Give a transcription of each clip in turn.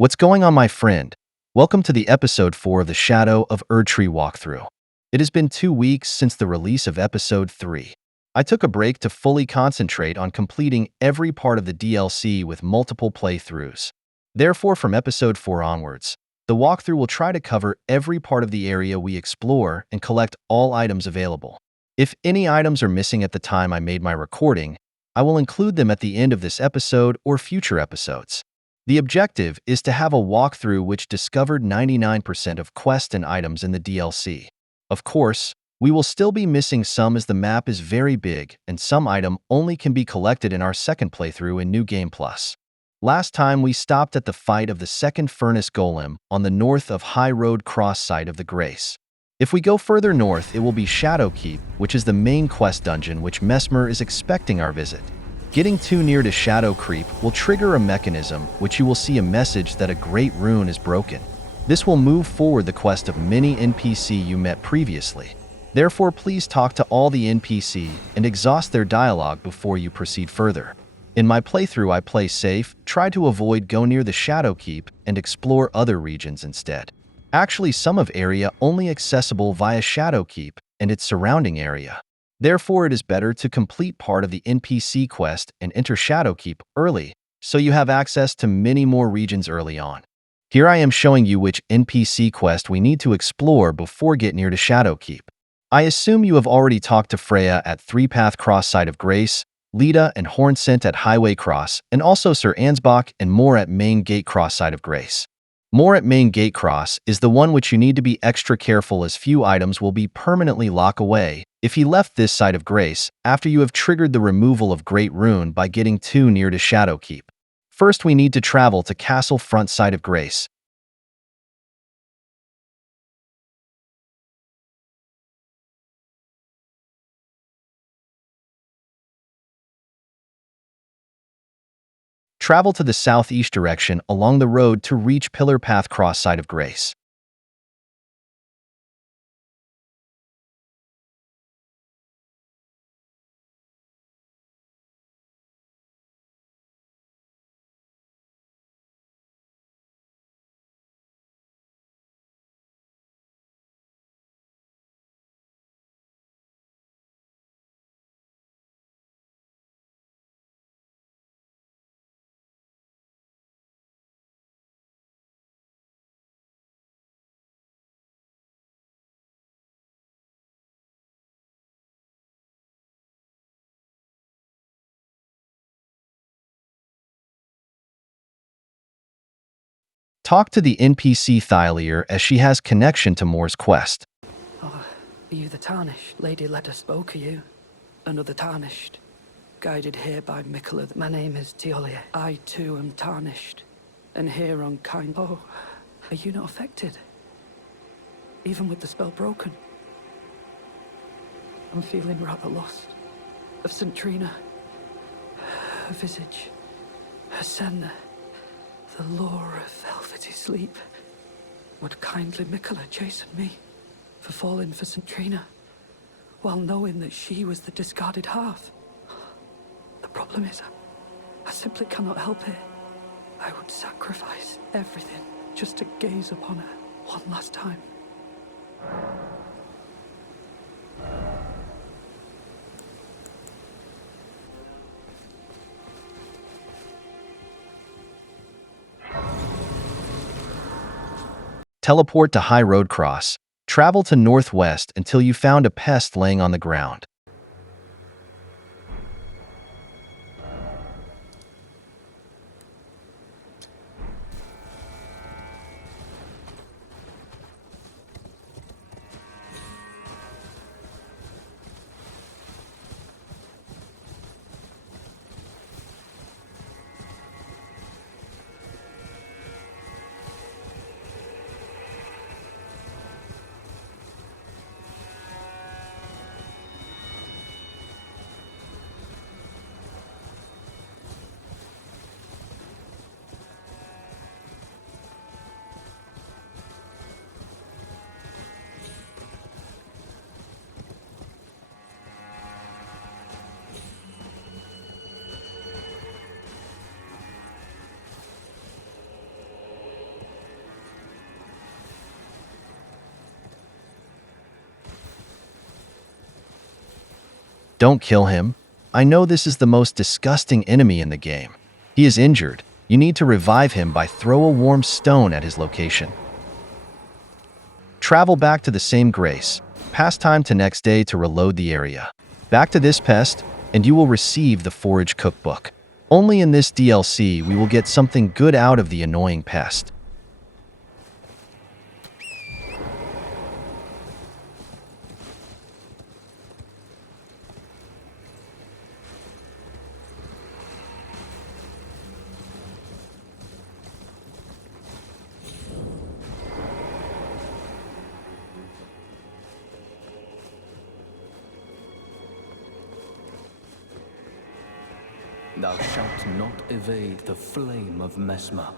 What's going on, my friend? Welcome to the episode 4 of the Shadow of Erdtree walkthrough. It has been 2 weeks since the release of episode 3. I took a break to fully concentrate on completing every part of the DLC with multiple playthroughs. Therefore, from episode 4 onwards, the walkthrough will try to cover every part of the area we explore and collect all items available. If any items are missing at the time I made my recording, I will include them at the end of this episode or future episodes. The objective is to have a walkthrough which discovered 99% of quests and items in the DLC. Of course, we will still be missing some as the map is very big and some item only can be collected in our second playthrough in New Game Plus. Last time we stopped at the fight of the second furnace golem on the north of High Road Cross site of the Grace. If we go further north, it will be Shadow Keep, which is the main quest dungeon which Mesmer is expecting our visit. Getting too near to Shadow Creep will trigger a mechanism which you will see a message that a great rune is broken. This will move forward the quest of many NPC you met previously. Therefore, please talk to all the NPC and exhaust their dialogue before you proceed further. In my playthrough, I play safe, try to avoid go near the Shadow Keep, and explore other regions instead. Actually, some of area only accessible via Shadow Keep and its surrounding area. Therefore, it is better to complete part of the NPC quest and enter Shadowkeep early, so you have access to many more regions early on. Here I am showing you which NPC quest we need to explore before get near to Shadowkeep. I assume you have already talked to Freya at Three Path Cross site of Grace, Lita and Hornsent at Highway Cross, and also Sir Ansbach and Moore at Main Gate Cross site of Grace. Moore at Main Gate Cross is the one which you need to be extra careful as few items will be permanently locked away if he left this site of Grace after you have triggered the removal of Great Rune by getting too near to Shadowkeep. First, we need to travel to Castle Front site of Grace. Travel to the southeast direction along the road to reach Pillar Path Cross site of Grace. Talk to the NPC Thylier as she has connection to Moore's quest. Oh, are you the Tarnished? Lady Leda spoke, are you? Another Tarnished. Guided here by Mikola. My name is Teolia. I too am Tarnished. And here on kind. Oh, are you not affected? Even with the spell broken? I'm feeling rather lost. Of St. Trina. Her visage. Her sen. The lure of velvety sleep. Would kindly Mikola chasten me for falling for St. Trina, while knowing that she was the discarded half? The problem is, I simply cannot help it. I would sacrifice everything just to gaze upon her one last time. Teleport to High Road Cross. Travel to northwest until you found a pest laying on the ground. Don't kill him. I know this is the most disgusting enemy in the game. He is injured. You need to revive him by throw a warm stone at his location. Travel back to the same grace. Pass time to next day to reload the area. Back to this pest, and you will receive the forage cookbook. Only in this DLC we will get something good out of the annoying pest. Thou shalt not evade the flame of Mesmer.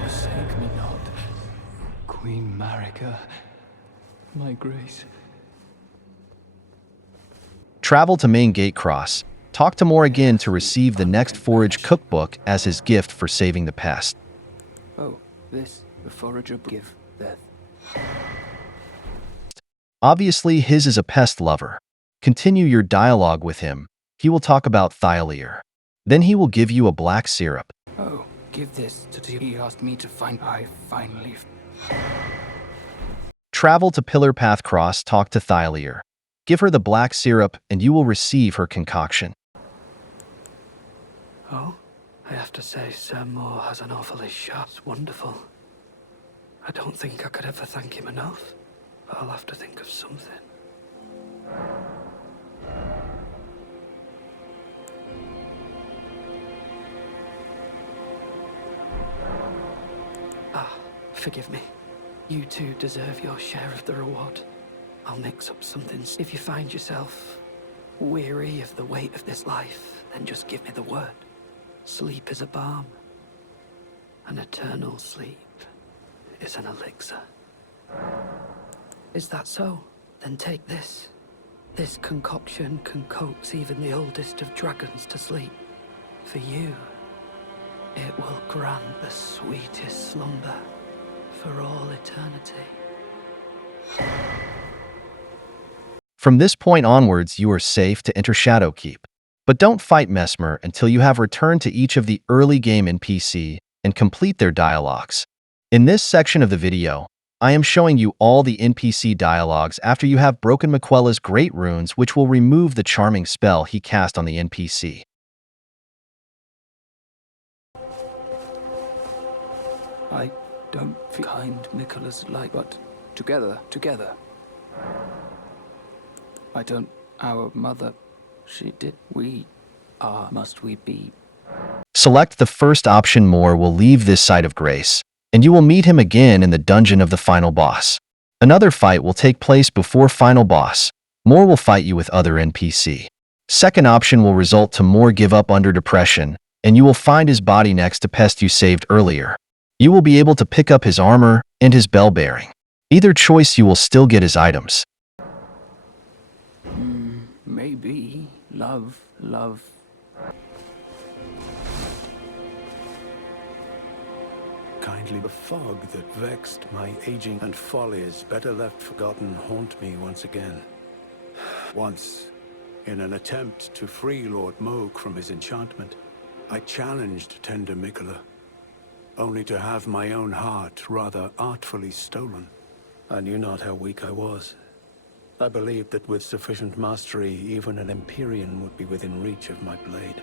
Forsake me not, Queen Marika, my grace. Travel to Main Gate Cross. Talk to Moore again to receive the next forage cookbook as his gift for saving the pest. Oh, this, the forager give death. Obviously, his is a pest lover. Continue your dialogue with him. He will talk about Thyleir. Then he will give you a black syrup. Oh, give this to the he asked me to find. I finally. Travel to Pillar Path Cross, talk to Thyleir. Give her the black syrup and you will receive her concoction. Oh, I have to say, Sir Moore has an awfully sharp. It's wonderful. I don't think I could ever thank him enough, but I'll have to think of something. Ah, forgive me. You two deserve your share of the reward. I'll mix up something. If you find yourself weary of the weight of this life, then just give me the word. Sleep is a balm. An eternal sleep is an elixir. Is that so? Then take this. This concoction can coax even the oldest of dragons to sleep. For you, it will grant the sweetest slumber for all eternity. From this point onwards, you are safe to enter Shadowkeep. But don't fight Mesmer until you have returned to each of the early game NPC and complete their dialogues. In this section of the video, I am showing you all the NPC dialogues after you have broken Miquella's Great Runes, which will remove the charming spell he cast on the NPC. I don't feel kind Miquella's like, but together. I don't, our mother, she did, we are, must we be? Select the first option. Moore will leave this site of grace, and you will meet him again in the dungeon of the final boss. Another fight will take place before final boss. More will fight you with other NPC. Second option will result to more give up under depression, and you will find his body next to pest you saved earlier. You will be able to pick up his armor and his bell bearing. Either choice you will still get his items. Maybe. Love. Kindly the fog that vexed my aging and follies better left forgotten haunt me once again. Once, in an attempt to free Lord Moog from his enchantment, I challenged tender Mikola, only to have my own heart rather artfully stolen. I knew not how weak I was. I believed that with sufficient mastery, even an Empyrean would be within reach of my blade.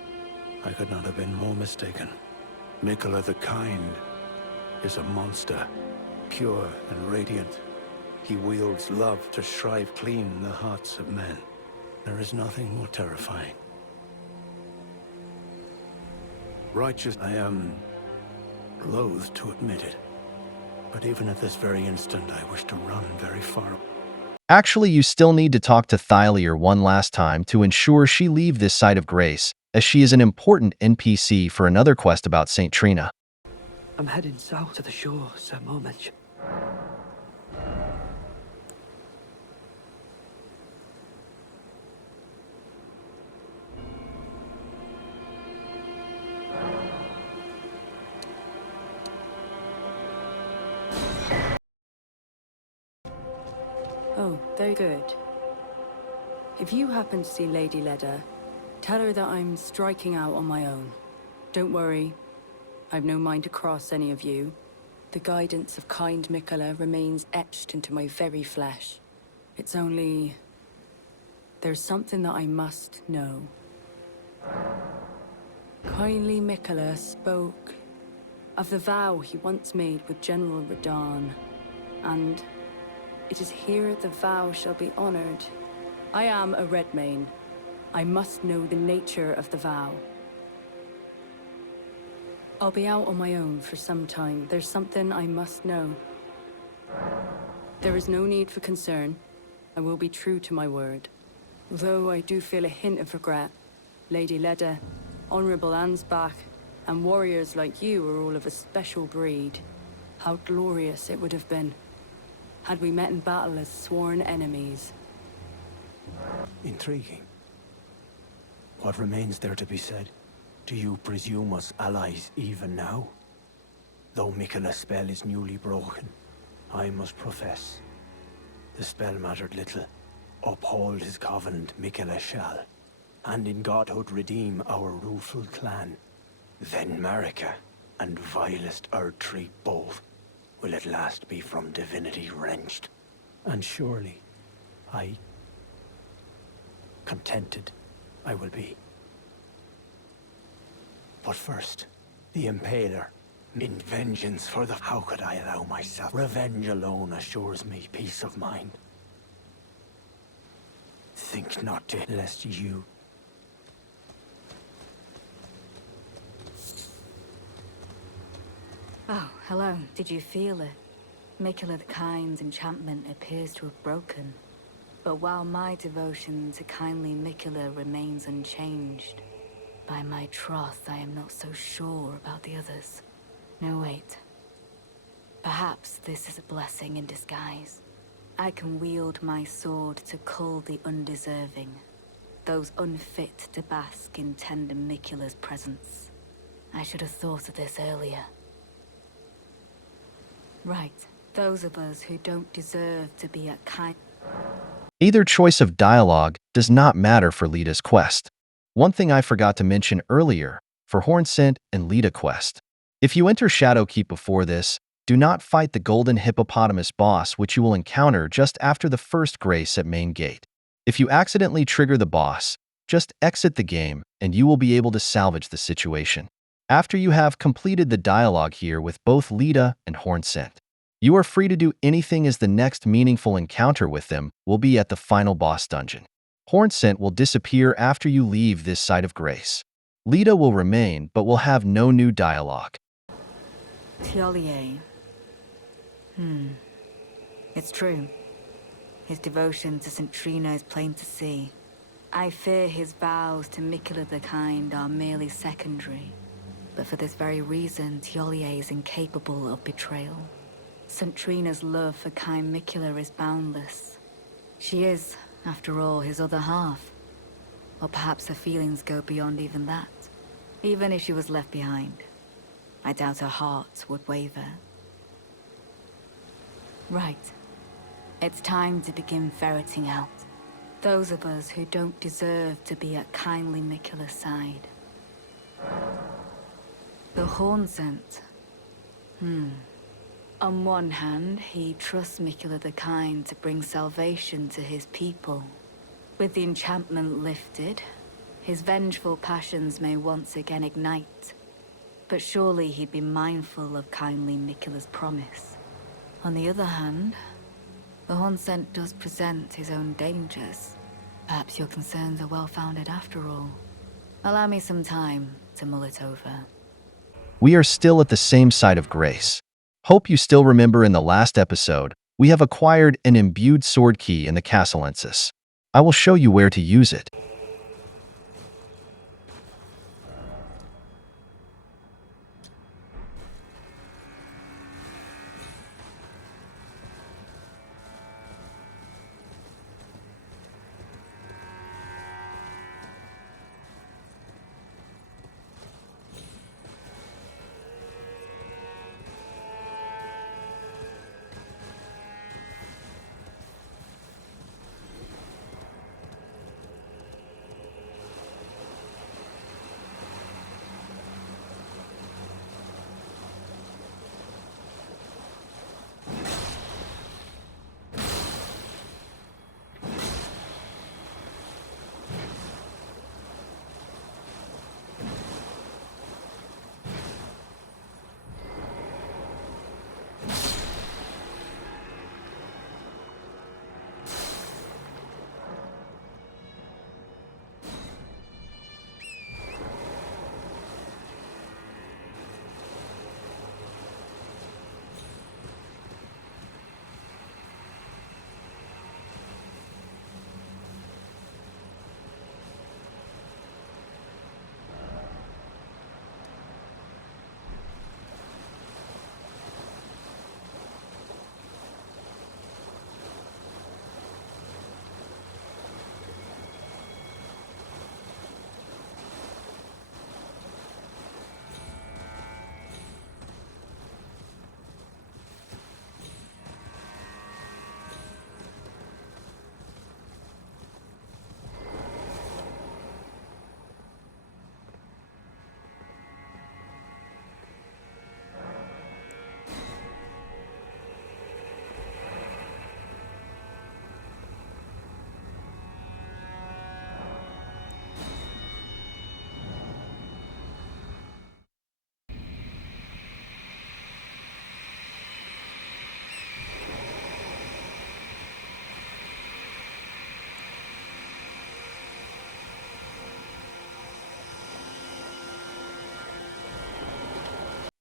I could not have been more mistaken. Mikola the Kind is a monster, pure and radiant. He wields love to shrive clean the hearts of men. There is nothing more terrifying. Righteous, I am loath to admit it. But even at this very instant, I wish to run very far. Actually, you still need to talk to Thylier one last time to ensure she leave this site of grace, as she is an important NPC for another quest about St. Trina. I'm heading south to the shore, Sir Mormench. Oh, very good. If you happen to see Lady Leda, tell her that I'm striking out on my own. Don't worry, I've no mind to cross any of you. The guidance of kind Mikola remains etched into my very flesh. It's only... there's something that I must know. Kindly Mikola spoke of the vow he once made with General Radahn, and it is here the vow shall be honored. I am a Redmane. I must know the nature of the vow. I'll be out on my own for some time. There's something I must know. There is no need for concern. I will be true to my word. Though I do feel a hint of regret. Lady Leda, Honorable Ansbach, and warriors like you are all of a special breed. How glorious it would have been had we met in battle as sworn enemies. Intriguing. What remains there to be said? Do you presume us allies even now? Though Mikola's spell is newly broken, I must profess, the spell mattered little. Uphold his covenant, Mikola shall, and in godhood redeem our rueful clan. Then Marika and vilest Erdtree both will at last be from divinity wrenched. And surely, contented I will be. But first, the Impaler. In vengeance for the... How could I allow myself? Revenge alone assures me peace of mind. Think not to, lest you... Oh, hello. Did you feel it? Mikola the Kind's enchantment appears to have broken. But while my devotion to kindly Mikola remains unchanged, by my troth I am not so sure about the others. No, wait. Perhaps this is a blessing in disguise. I can wield my sword to cull the undeserving, those unfit to bask in tender Mikola's presence. I should have thought of this earlier. Right, those of us who don't deserve to be at kind... Either choice of dialogue does not matter for Leda's quest. One thing I forgot to mention earlier, for Hornsent and Leda quest. If you enter Shadowkeep before this, do not fight the Golden Hippopotamus boss, which you will encounter just after the first grace at Main Gate. If you accidentally trigger the boss, just exit the game and you will be able to salvage the situation. After you have completed the dialogue here with both Leda and Hornsent, you are free to do anything, as the next meaningful encounter with them will be at the final boss dungeon. Hornsent will disappear after you leave this site of grace. Leda will remain but will have no new dialogue. Tiolier. It's true. His devotion to St. Trina is plain to see. I fear his vows to Miquella the Kind are merely secondary. But for this very reason, Tiolier is incapable of betrayal. St. Trina's love for kind Miquella is boundless. She is, after all, his other half. Or perhaps her feelings go beyond even that. Even if she was left behind, I doubt her heart would waver. Right. It's time to begin ferreting out those of us who don't deserve to be at kindly Miquella's side. The Horn Scent. On one hand, he trusts Miquella the Kind to bring salvation to his people. With the enchantment lifted, his vengeful passions may once again ignite. But surely he'd be mindful of kindly Miquella's promise. On the other hand, the Horn Scent does present his own dangers. Perhaps your concerns are well-founded after all. Allow me some time to mull it over. We are still at the same side of grace. Hope you still remember in the last episode, we have acquired an imbued sword key in the Castellensis. I will show you where to use it.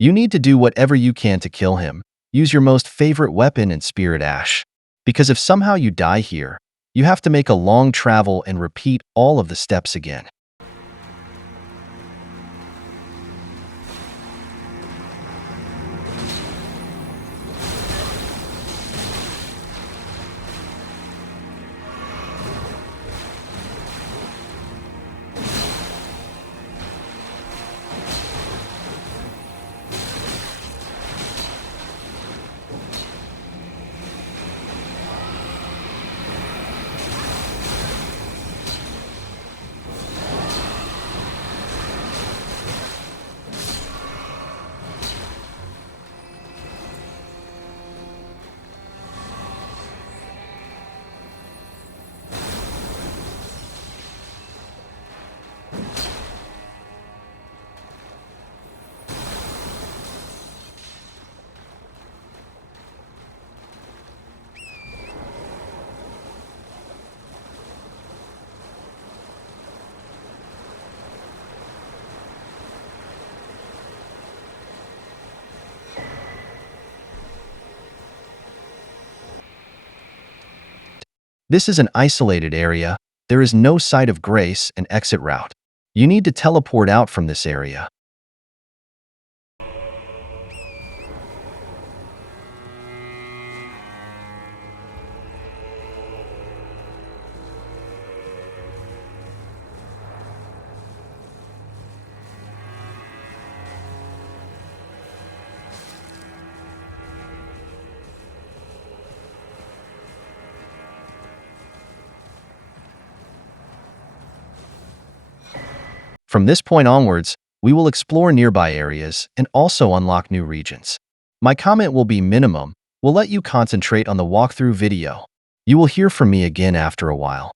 You need to do whatever you can to kill him. Use your most favorite weapon and Spirit Ash. Because if somehow you die here, you have to make a long travel and repeat all of the steps again. This is an isolated area. There is no site of grace and exit route. You need to teleport out from this area. From this point onwards, we will explore nearby areas and also unlock new regions. My comment will be minimum. We'll let you concentrate on the walkthrough video. You will hear from me again after a while.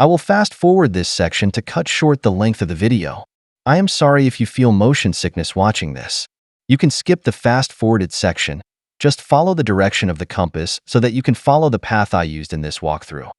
I will fast forward this section to cut short the length of the video. I am sorry if you feel motion sickness watching this. You can skip the fast forwarded section. Just follow the direction of the compass so that you can follow the path I used in this walkthrough.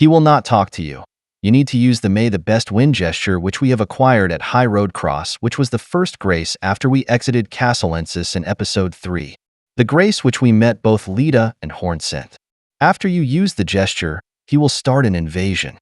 He will not talk to you. You need to use the May the Best Win gesture, which we have acquired at High Road Cross, which was the first grace after we exited Castellensis in episode 3. The grace which we met both Lita and Hornsent. After you use the gesture, he will start an invasion.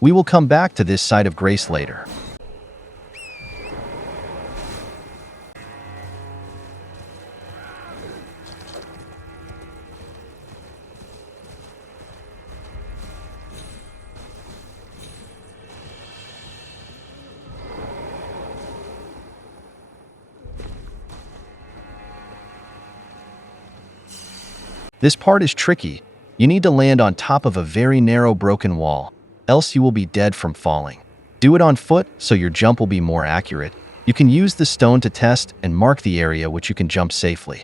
We will come back to this site of grace later. This part is tricky. You need to land on top of a very narrow broken wall, else you will be dead from falling. Do it on foot so your jump will be more accurate. You can use the stone to test and mark the area which you can jump safely.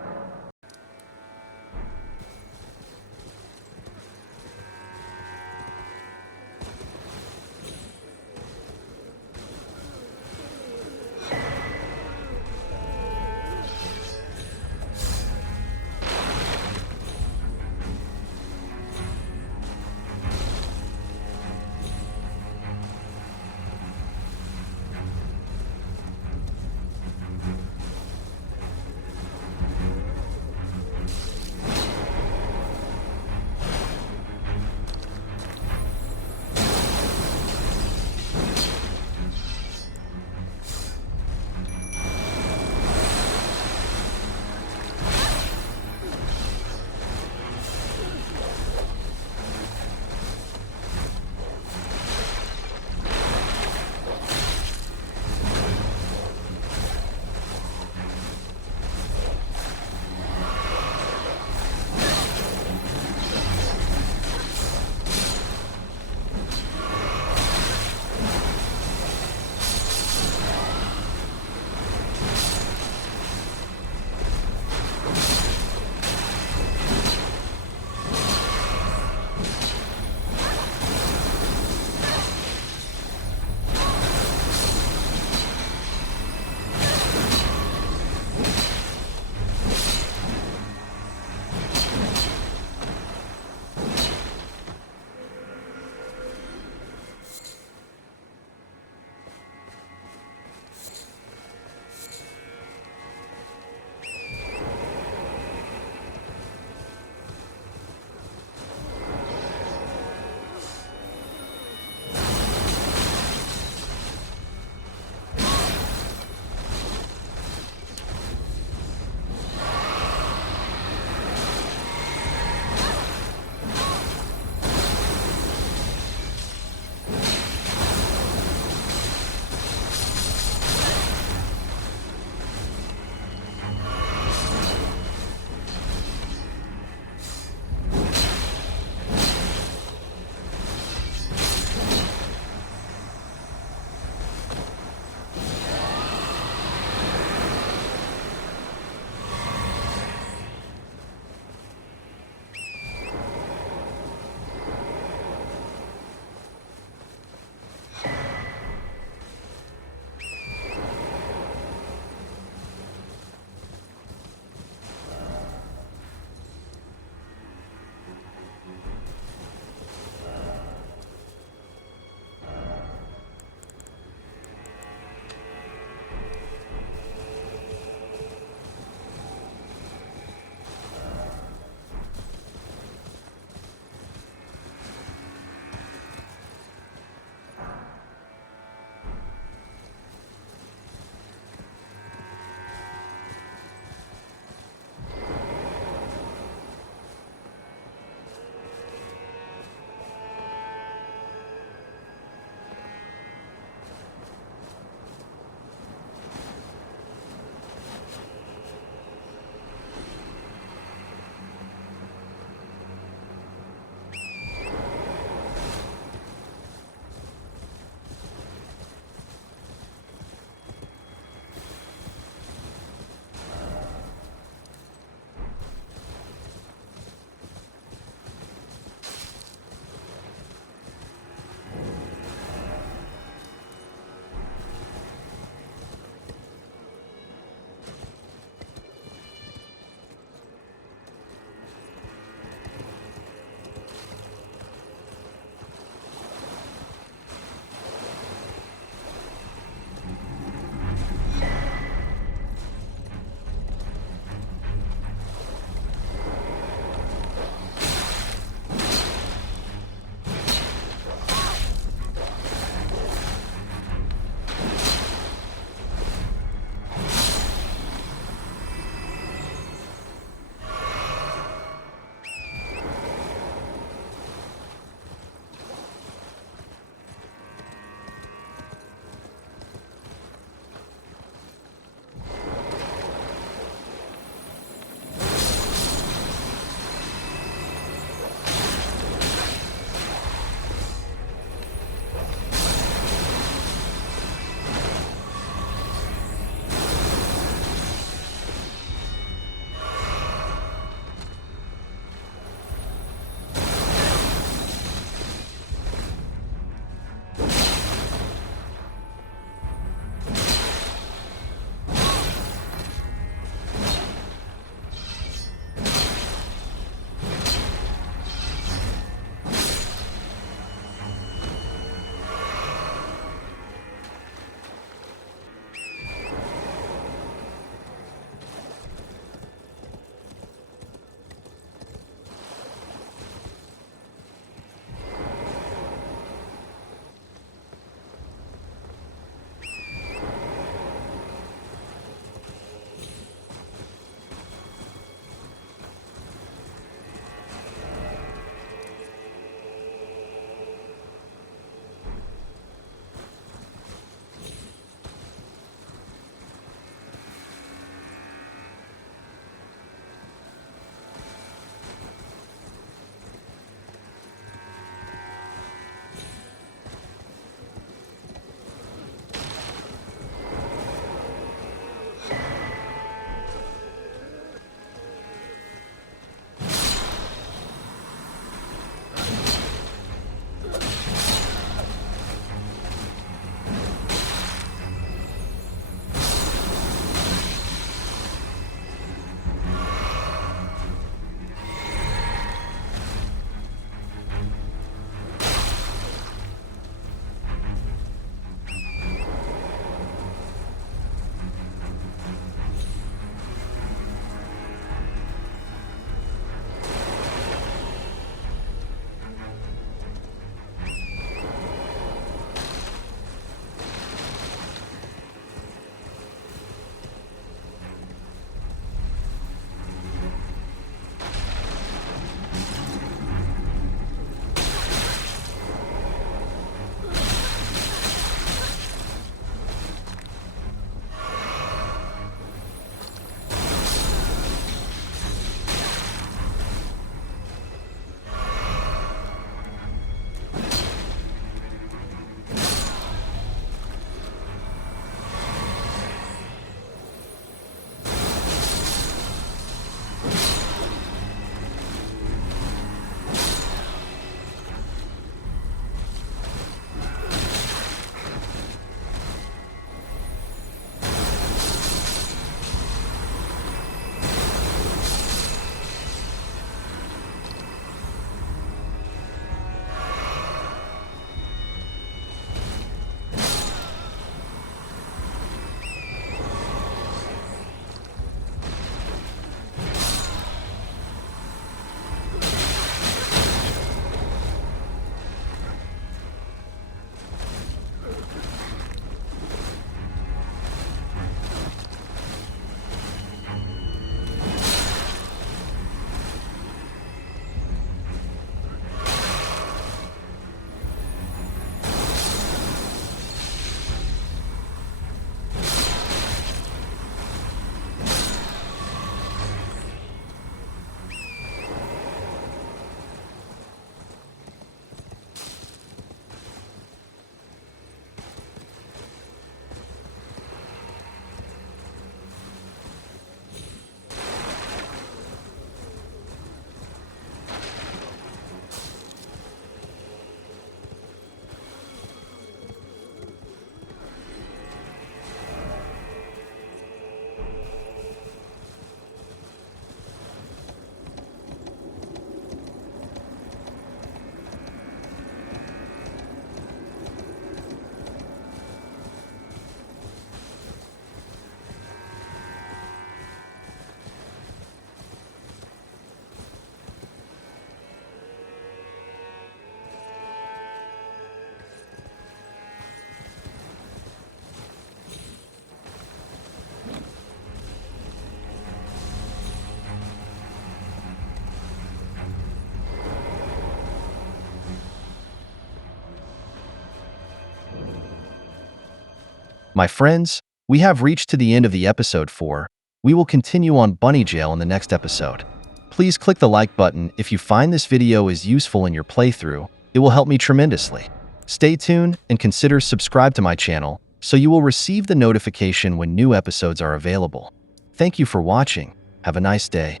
My friends, we have reached to the end of the episode 4. We will continue on Bunny Jail in the next episode. Please click the like button if you find this video is useful in your playthrough. It will help me tremendously. Stay tuned and consider subscribe to my channel so you will receive the notification when new episodes are available. Thank you for watching. Have a nice day.